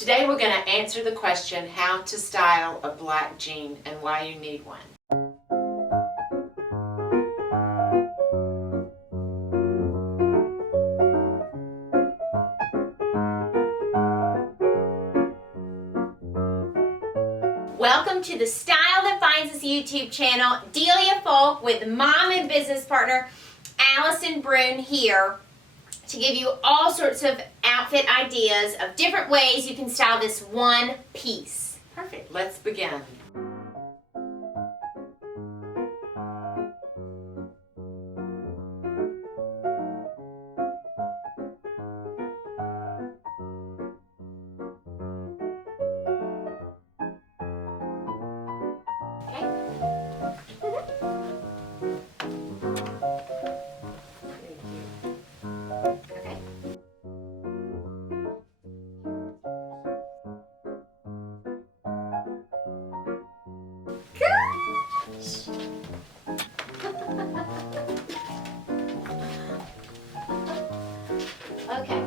Today we're going to answer the question how to style a black jean and why you need one. Welcome to the Style That Binds Us YouTube channel. Delia Folk with mom and business partner Allison Brune here to give you all sorts of outfit ideas of different ways you can style this one piece. Perfect. Let's begin. Okay.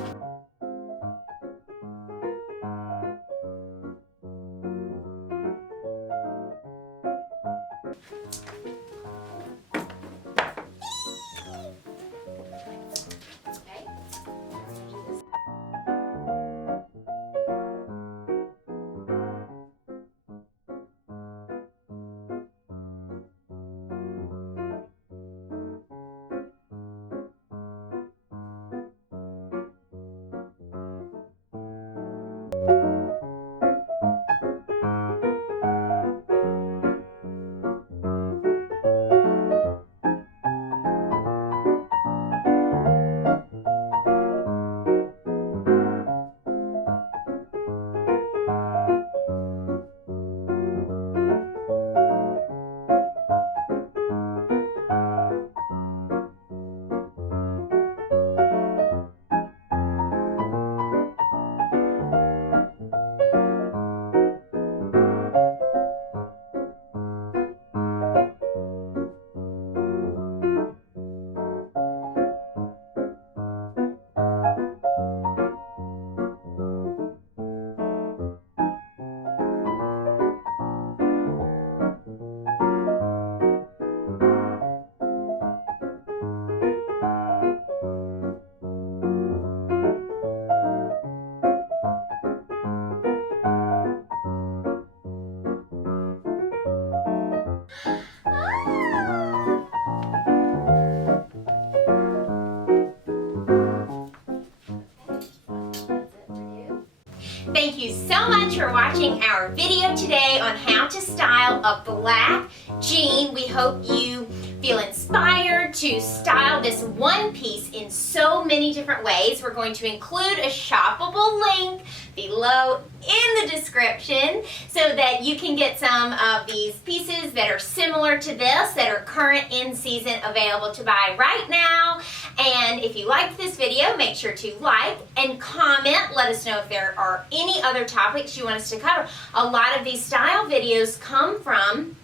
Thank you so much for watching our video today on how to style a black jean. We hope you feel inspired to style this one piece in so many different ways. We're going to include a shoppable link below in the description so that you can get some of these pieces that are similar to this, that are current in season, available to buy right now. And if you liked this video, make sure to like and comment. Let us know if there are any other topics you want us to cover. A lot of these style videos come from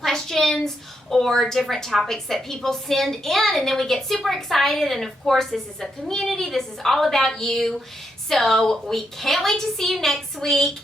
questions or different topics that people send in, and then we get super excited. And of course, this is a community. This is all about you. So we can't wait to see you next week.